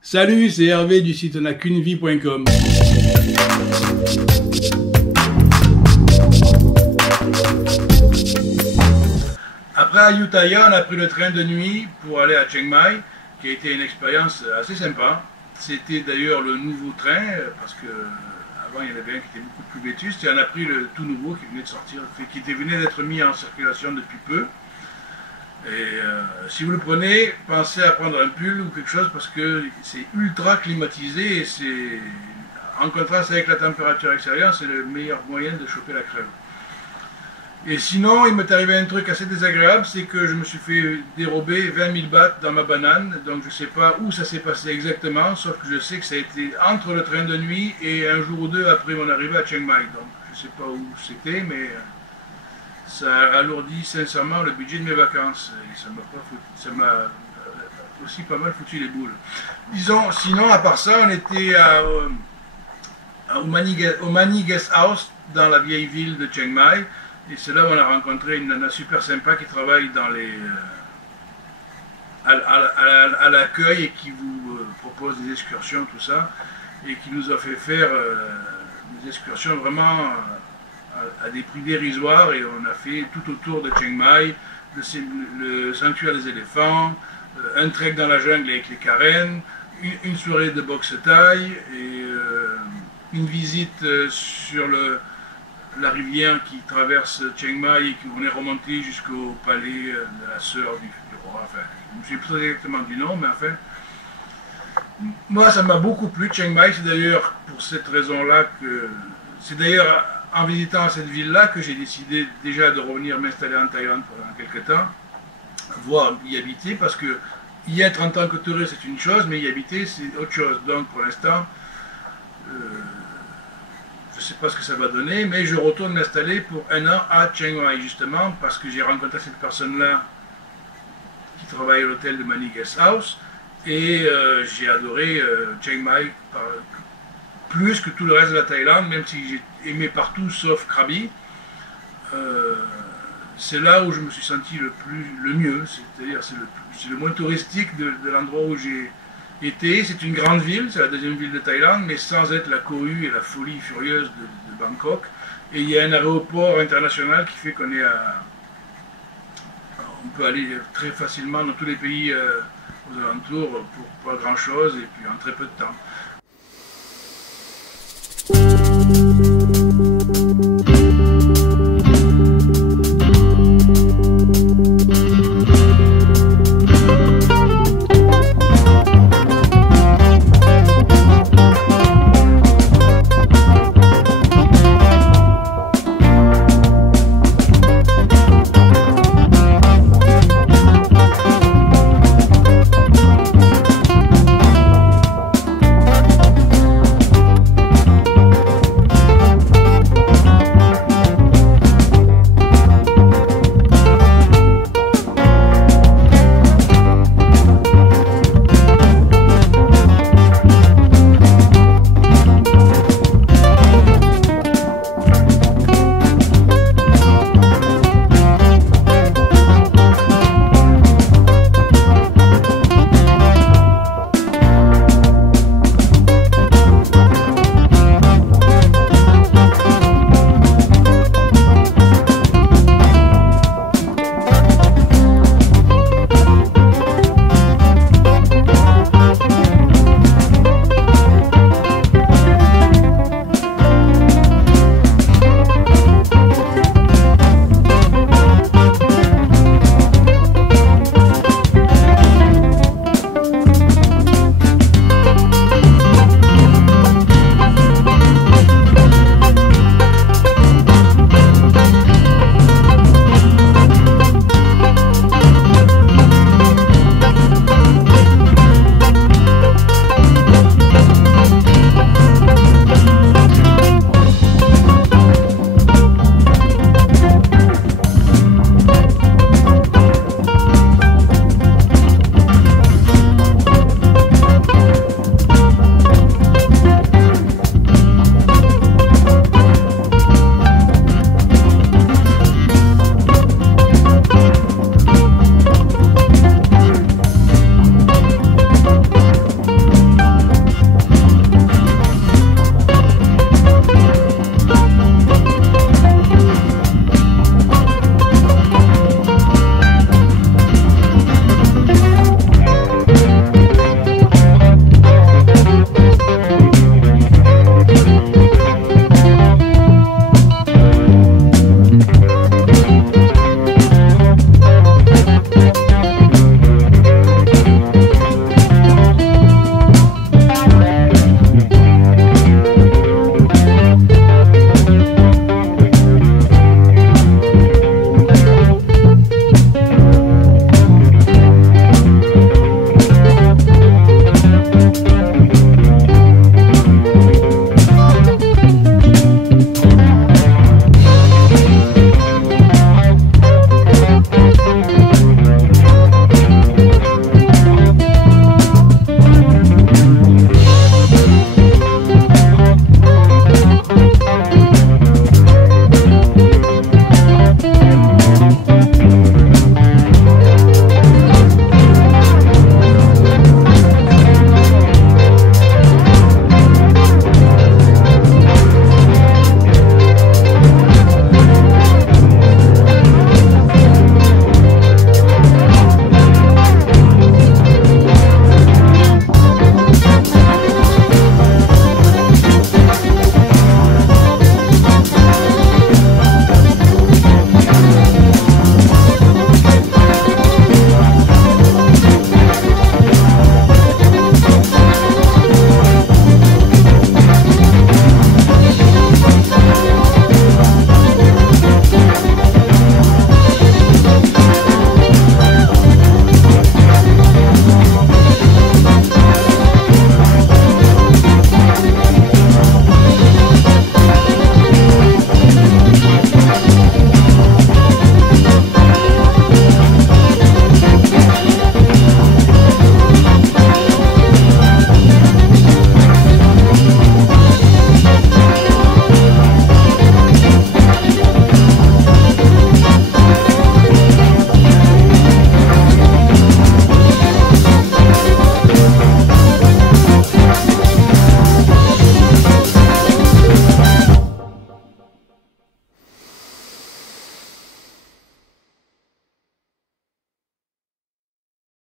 Salut, c'est Hervé du site onaqu'unevie.com. Après Ayutthaya, on a pris le train de nuit pour aller à Chiang Mai, qui a été une expérience assez sympa. C'était d'ailleurs le nouveau train, parce que avant il y en avait un qui était beaucoup plus vétuste, et on a pris le tout nouveau qui venait de sortir, qui venait d'être mis en circulation depuis peu. Et si vous le prenez, pensez à prendre un pull ou quelque chose parce que c'est ultra climatisé et c'est en contraste avec la température extérieure, c'est le meilleur moyen de choper la crève. Et sinon, il m'est arrivé un truc assez désagréable, c'est que je me suis fait dérober 20 000 bahts dans ma banane, donc je ne sais pas où ça s'est passé exactement, sauf que je sais que ça a été entre le train de nuit et un jour ou deux après mon arrivée à Chiang Mai, donc je ne sais pas où c'était, mais ça a alourdi sincèrement le budget de mes vacances, et ça m'a aussi pas mal foutu les boules. Disons, sinon, à part ça, on était au Mani Guest House, dans la vieille ville de Chiang Mai, et c'est là où on a rencontré une nana super sympa qui travaille dans à l'accueil et qui vous propose des excursions, tout ça, et qui nous a fait faire des excursions vraiment à des prix dérisoires, et on a fait tout autour de Chiang Mai, le sanctuaire des éléphants, un trek dans la jungle avec les carènes, une soirée de boxe thaï et une visite sur la rivière qui traverse Chiang Mai et qu'on est remonté jusqu'au palais de la sœur du roi. Enfin, je ne sais plus exactement du nom, mais enfin, moi ça m'a beaucoup plu. Chiang Mai, c'est d'ailleurs pour cette raison-là que c'est d'ailleurs en visitant cette ville-là que j'ai décidé déjà de revenir m'installer en Thaïlande pendant quelques temps, voire y habiter, parce que y être en tant que touriste c'est une chose, mais y habiter c'est autre chose. Donc pour l'instant, je ne sais pas ce que ça va donner, mais je retourne m'installer pour un an à Chiang Mai, justement, parce que j'ai rencontré cette personne-là qui travaille à l'hôtel de Mani Guest House, et j'ai adoré Chiang Mai plus que tout le reste de la Thaïlande, même si j'ai aimé partout sauf Krabi. C'est là où je me suis senti le mieux, c'est-à-dire c'est le moins touristique de l'endroit où j'ai été. C'est une grande ville, c'est la deuxième ville de Thaïlande, mais sans être la cohue et la folie furieuse de Bangkok. Et il y a un aéroport international qui fait qu'on on peut aller très facilement dans tous les pays aux alentours pour pas grand chose et puis en très peu de temps.